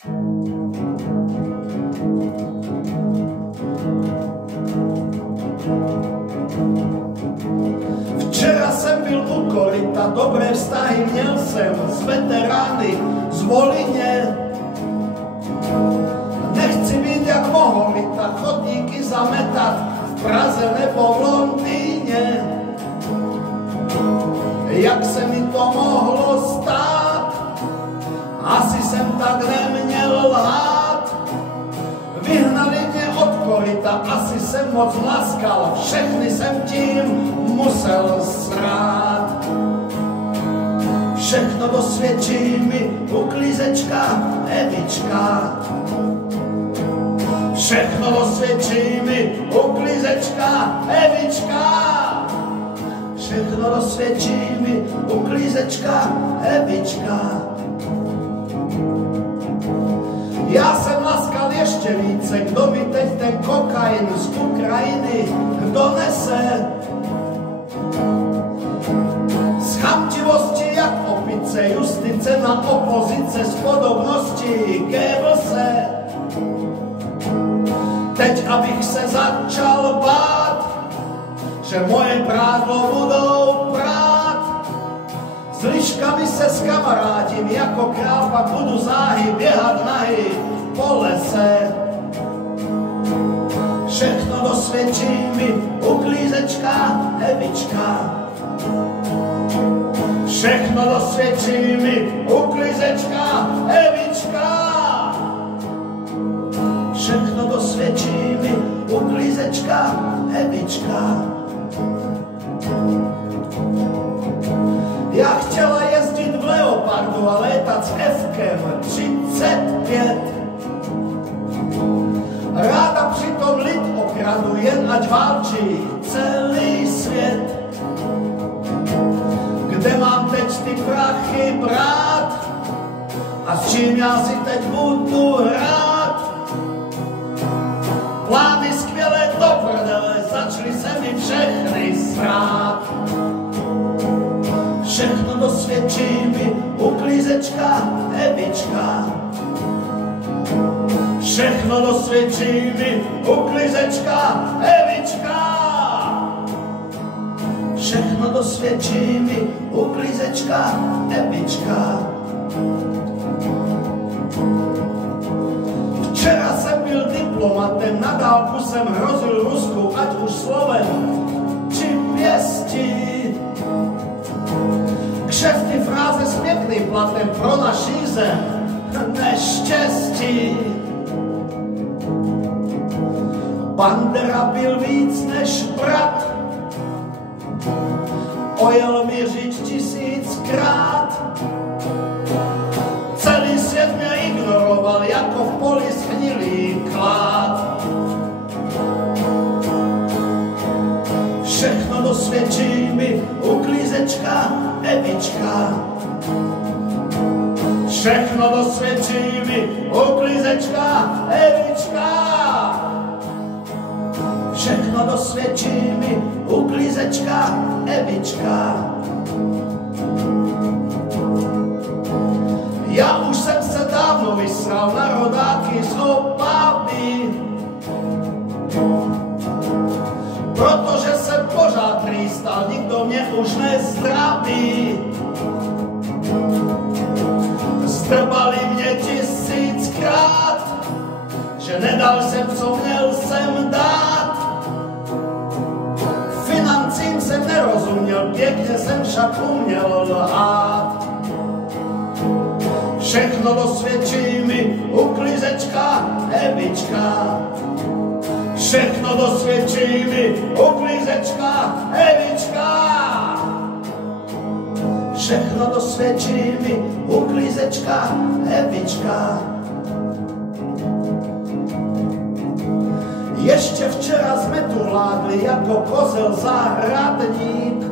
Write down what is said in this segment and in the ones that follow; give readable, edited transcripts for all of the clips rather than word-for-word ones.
Včera jsem byl u koryta, dobré vztahy měl jsem s veterány z Volině. Nechci být jak Mohovita, chodníky zametat v Praze nebo v Londýně. Jak se mi to mohlo stát? Asi jsem tak neměl lhát. Vyhnali mě od koryta, asi jsem moc laskal, všechny jsem tím musel srát. Všechno dosvědčí mi uklízečka Evička. Všechno dosvědčí mi uklízečka Evička. Všechno dosvědčí mi uklízečka Evička. Já jsem laskal ještě více, kdo mi teď ten kokain z Ukrajiny donese. Z chamtivosti jak opice, justice na opozice, z podobnosti Goebbelse. Teď abych se začal bát, že moje prádlo budou prát. S liškami se skamarádím, jako král pak budu záhy běhat nahy po lese. Všechno dosvědčí mi uklízečka Evička. Všechno dosvědčí mi uklízečka Evička. Všechno dosvědčí mi uklízečka Evička. Já chtěla jezdit v Leopardu a létat s F-kem 35. Ráda přitom lid okradu, jen ať válčí celý svět. Kde mám teď ty prachy brát a s čím já si teď budu hrát? Plány skvělé do prdele, začaly se mi všechny srát. Všechno dosvědčí mi uklízečka Evička. Všechno dosvědčí mi uklízečka Evička. Všechno dosvědčí mi uklízečka Evička. Včera jsem byl diplomatem, na dálku jsem hrozil Rusku, ať už slovem či pěstí. Kšefty fráze s pěkným platem pro naší zem neštěstí. Bandera byl víc než brat, ojel mi říct 1000krát. Celý svět mě ignoroval, jako v poli schnilý klád. Všechno dosvědčí mi uklízečka Evička. Všechno dosvědčí mi uklízečka Evička. Všechno dosvědčí mi uklízečka Evička. Já už jsem se dávno vysral na rodáky z Opavy, protože jsem pořád trýstal, nikdo mě už nezdraví. Zdrbali mě 1000krát, že nedal jsem, co měl jsem dát. Financím jsem nerozuměl, pěkně jsem však uměl lhát. Všechno dosvědčí mi uklízečka Evička. Všechno dosvědčí mi uklízečka Evička. Všechno dosvědčí mi uklízečka Evička. Ještě včera jsme tu vládli jako kozel zahradník.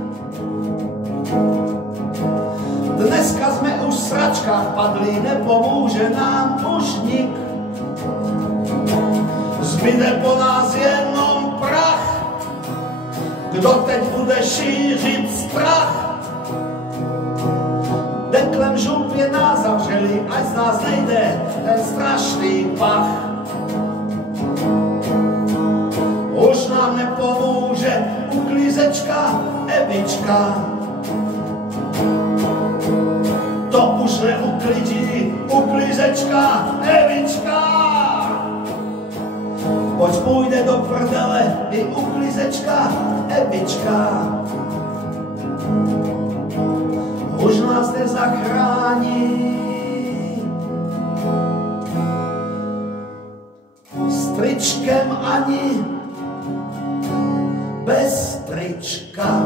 Dneska jsme už v sračkách padli, nepomůže nám už nik. Zbyde po nás jenom prach, kdo teď bude šířit strach. Deklem župě nás zavřeli, ať z nás nejde ten strach. pach. Už nám nepomůže uklízečka Evička. To už neuklidí uklízečka Evička. Poď půjde do prdele i uklízečka Evička. Už nás nezachrání s tričkem ani bez trička.